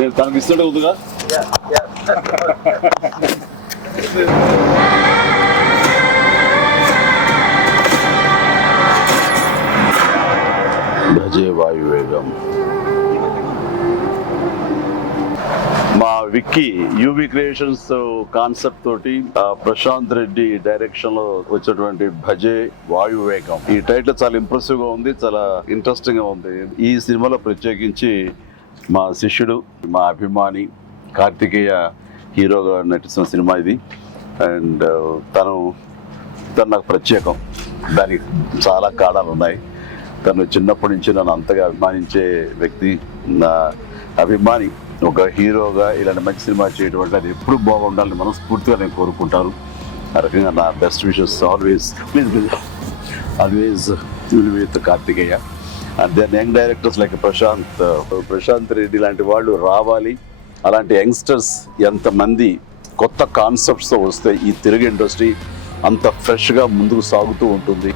నేను తనకి ఇస్తుంటే ఉందిగా. భజే వాయువేగం. మా విక్కీ యూవి క్రియేషన్స్ కాన్సెప్ట్ తోటి ప్రశాంత్ రెడ్డి డైరెక్షన్ లో వచ్చినటువంటి భజే వాయువేగం. ఈ టైటిల్ చాలా ఇంప్రెసివ్ గా ఉంది, చాలా ఇంట్రెస్టింగ్ గా ఉంది. ఈ సినిమాలో ప్రత్యేకించి మా శిష్యుడు, మా అభిమాని కార్తికేయ హీరోగా నటిస్తున్న సినిమా ఇది. అండ్ తను నాకు ప్రత్యేకం. దానికి చాలా కారణాలు ఉన్నాయి. తను చిన్నప్పటి నుంచి నన్ను అంతగా అభిమానించే వ్యక్తి, నా అభిమాని. ఒక హీరోగా ఇలాంటి మంచి సినిమా చేయడం అంటే అది ఎప్పుడు బాగుండాలని మనస్ఫూర్తిగా నేను కోరుకుంటాను. ఆ రకంగా నా best wishes always with Karthikeya. And then young directors like Prashanth Reddy లాంటి వాళ్ళు రావాలి. అలాంటి యంగ్స్టర్స్ ఎంతమంది కొత్త కాన్సెప్ట్స్తో వస్తే ఈ తెలుగు ఇండస్ట్రీ అంత ఫ్రెష్గా ముందుకు సాగుతూ ఉంటుంది.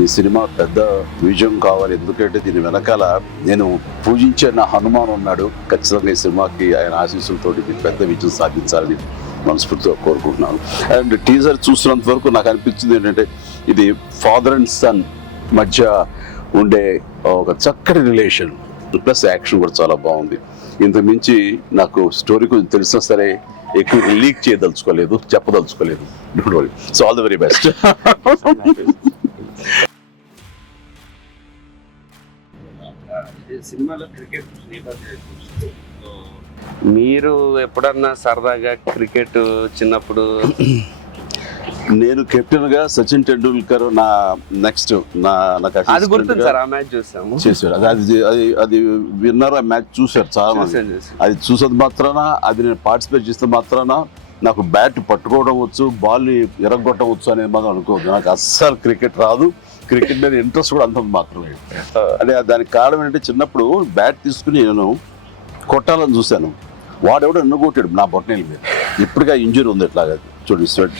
ఈ సినిమా పెద్ద విజయం కావాలి. ఎందుకంటే దీని వెనకాల నేను పూజించే నా హనుమాన్ ఉన్నాడు. ఖచ్చితంగా ఈ సినిమాకి ఆయన ఆశీస్సులతో పెద్ద విజయం సాధించాలని మనస్ఫూర్తిగా కోరుకుంటున్నాను. అండ్ టీజర్ చూసినంత వరకు నాకు అనిపించింది ఏంటంటే ఇది ఫాదర్ అండ్ సన్ మధ్య ఉండే ఒక చక్కటి రిలేషన్, ప్లస్ యాక్షన్ కూడా చాలా బాగుంది. ఇంతకు మించి నాకు స్టోరీ కొంచెం తెలిసినా సరే ఎక్కువ లీక్ చేయదలుచుకోలేదు, చెప్పదలుచుకోలేదు. Don't worry. So all the very best. మీరు ఎప్పుడన్నా సరదాగా క్రికెట్ చిన్నప్పుడు? నేను కెప్టెన్ గా సచిన్ టెండూల్కర్ నా నెక్స్ట్ నాకు అది గుర్తుంది సార్, ఆ మ్యాచ్ చూసాము. చేశారు. అది విన్నర్. ఆ మ్యాచ్ చూశారు చాలా మంది. అది చూసేది మాత్రాన, అది నేను పార్టిసిపేట్ చేస్తే మాత్రాన నాకు బ్యాట్ పట్టుకోవడం వచ్చు, బాల్ ఎరగొట్టవచ్చు అనేది మాత్రం అనుకోవద్దు. నాకు అస్సలు క్రికెట్ రాదు. క్రికెట్ మీద ఇంట్రెస్ట్ కూడా అంత మాత్రమే. అంటే దానికి కారణం ఏంటంటే చిన్నప్పుడు బ్యాట్ తీసుకుని నేను కొట్టాలని చూశాను. వాడెవడో ఎన్నుకొట్టాడు నా బొట్టనేల మీద. ఇప్పటికీ ఆ ఇంజరీ ఉంది ఎట్లాగా చూడు స్వెట్.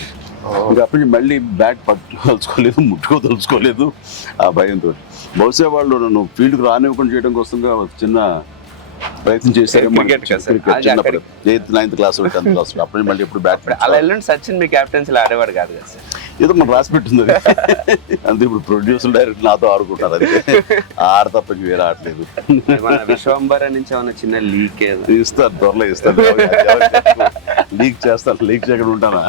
ఇంకా అప్పటి నుంచి మళ్ళీ బ్యాట్ పట్టుకోదలుచుకోలేదు, ముట్టుకోదలుచుకోలేదు ఆ భయంతో. బహుశా వాళ్ళు నన్ను ఫీల్డ్కి రానివ్వకుండా చేయడం కోసంగా చిన్న ప్రయత్నం చేశారు. చిన్నప్పుడు 8th 9th class 10th class అప్పటి మళ్ళీ ఎప్పుడు బ్యాట్. అలా వెళ్ళండి, సచిన్ మీ క్యాప్టెన్సీలో ఆడేవాడు కాదు కదా సార్? ఏదో మనం రాసి పెట్టింది అంతే. ఇప్పుడు ప్రొడ్యూసర్ డైరెక్ట్ నాతో ఆడుకుంటారు. అదే ఆడ తప్ప వేరే ఆడలేదు. విశ్వంబర నుంచి ఏమన్నా చిన్న లీక్ ఇస్తారు, త్వరలో ఇస్తారు. లీక్ చేస్తాను, లీక్ చేయకుండా ఉంటానా?